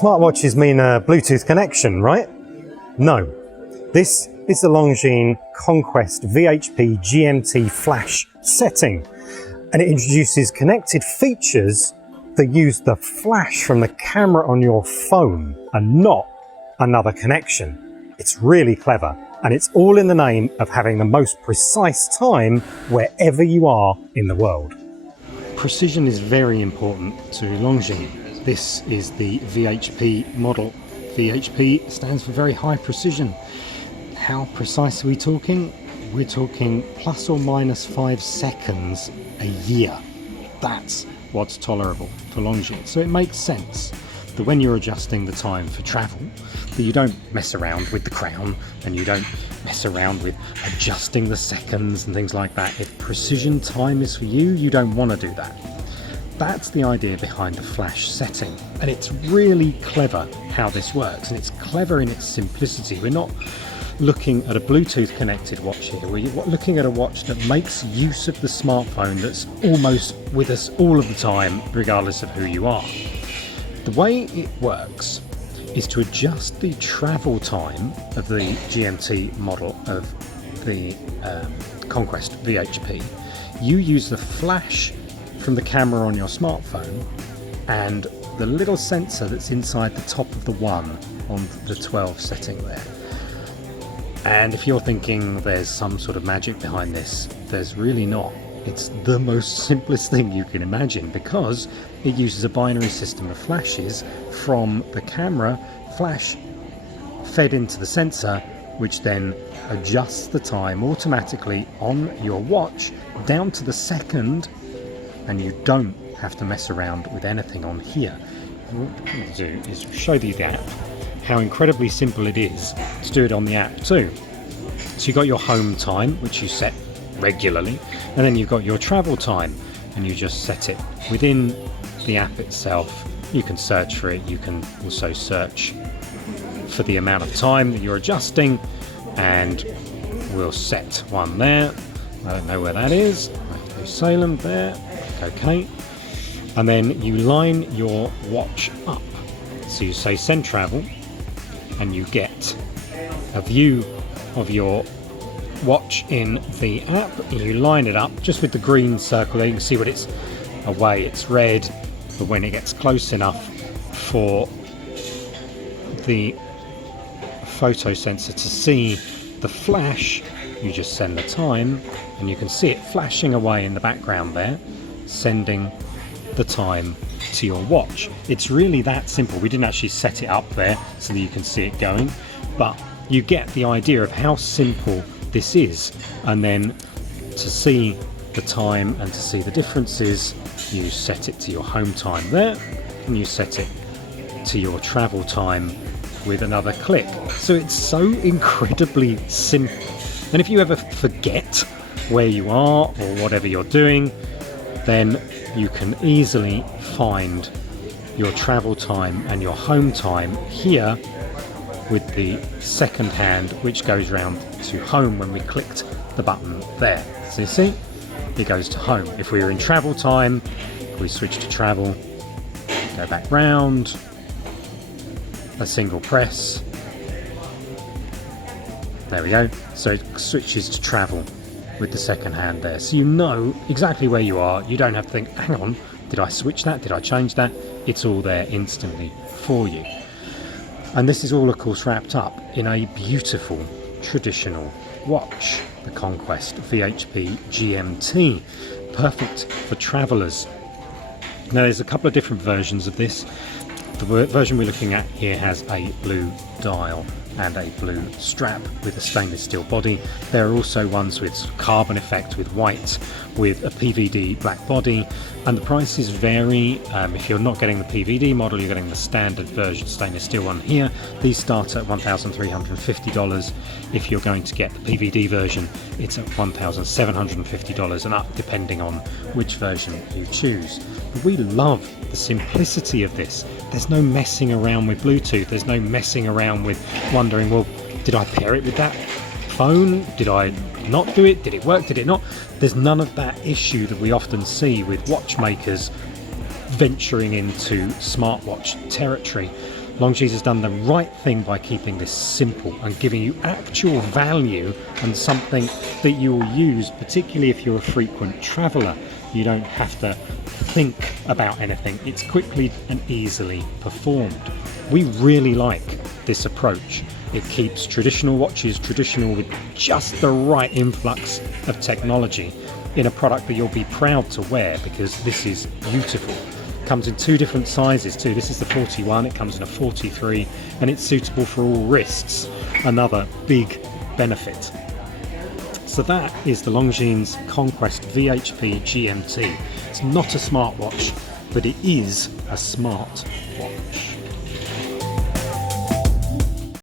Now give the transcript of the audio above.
Smartwatches mean a Bluetooth connection, right? No. This is the Longines Conquest VHP GMT Flash Setting, and it introduces connected features that use the flash from the camera on your phone and not another connection. It's really clever, and it's all in the name of having the most precise time wherever you are in the world. Precision is very important to Longines. This is the VHP model. VHP stands for very high precision. How precise are we talking? We're talking plus or minus 5 seconds a year. That's what's tolerable for Longines. So it makes sense that when you're adjusting the time for travel, that you don't mess around with the crown and you don't mess around with adjusting the seconds and things like that. If precision time is for you, you don't want to do that. That's the idea behind the flash setting, and it's really clever how this works, and it's clever in its simplicity. We're not looking at a Bluetooth connected watch here, we're looking at a watch that makes use of the smartphone that's almost with us all of the time, regardless of who you are. The way it works is to adjust the travel time of the GMT model of the Conquest VHP. You use the flash from the camera on your smartphone and the little sensor that's inside the top of the 1 on the 12 setting there. And if you're thinking there's some sort of magic behind this, there's really not. It's the most simplest thing you can imagine, because it uses a binary system of flashes from the camera, flash fed into the sensor, which then adjusts the time automatically on your watch down to the second, and you don't have to mess around with anything on here. What I'm going to do is show you the app, how incredibly simple it is to do it on the app too. So you've got your home time, which you set regularly, and then you've got your travel time, and you just set it within the app itself. You can search for it, you can also search for the amount of time that you're adjusting, and we'll set one there. I don't know where that is. New Salem there. Okay, and then you line your watch up. So you say send travel, and you get a view of your watch in the app. You line it up just with the green circle there. You can see when it's away it's red, but when it gets close enough for the photo sensor to see the flash, you just send the time, and you can see it flashing away in the background there, sending the time to your watch. It's really that simple. We didn't actually set it up there so that you can see it going, but you get the idea of how simple this is. And then to see the time and to see the differences, you set it to your home time there, and you set it to your travel time with another click. So it's so incredibly simple. And if you ever forget where you are or whatever you're doing, then you can easily find your travel time and your home time here with the second hand, which goes round to home when we clicked the button there. So you see, it goes to home. If we were in travel time, we switch to travel, go back round, a single press, there we go. So it switches to travel with the second hand there, so you know exactly where you are. You don't have to think, hang on, did I switch that, did I change that? It's all there instantly for you. And this is all of course wrapped up in a beautiful traditional watch, the Conquest VHP GMT, perfect for travellers. Now there's a couple of different versions of this. The version we're looking at here has a blue dial and a blue strap with a stainless steel body. There are also ones with carbon effect with white, with a PVD black body, and the prices vary. If you're not getting the PVD model, you're getting the standard version stainless steel one here. These start at $1,350. If you're going to get the PVD version, it's at $1,750 and up, depending on which version you choose. But we love the simplicity of this. There's no messing around with Bluetooth, there's no messing around with wondering, well, did I pair it with that phone? Did I not do it? Did it work? Did it not? There's none of that issue that we often see with watchmakers venturing into smartwatch territory. Longines has done the right thing by keeping this simple and giving you actual value and something that you will use, particularly if you're a frequent traveller. You don't have to think about anything. It's quickly and easily performed. We really like this approach. It keeps traditional watches traditional with just the right influx of technology in a product that you'll be proud to wear, because this is beautiful. Comes in two different sizes too. This is the 41, it comes in a 43, and it's suitable for all wrists. Another big benefit. So that is the Longines Conquest VHP GMT. It's not a smartwatch, but it is a smart watch.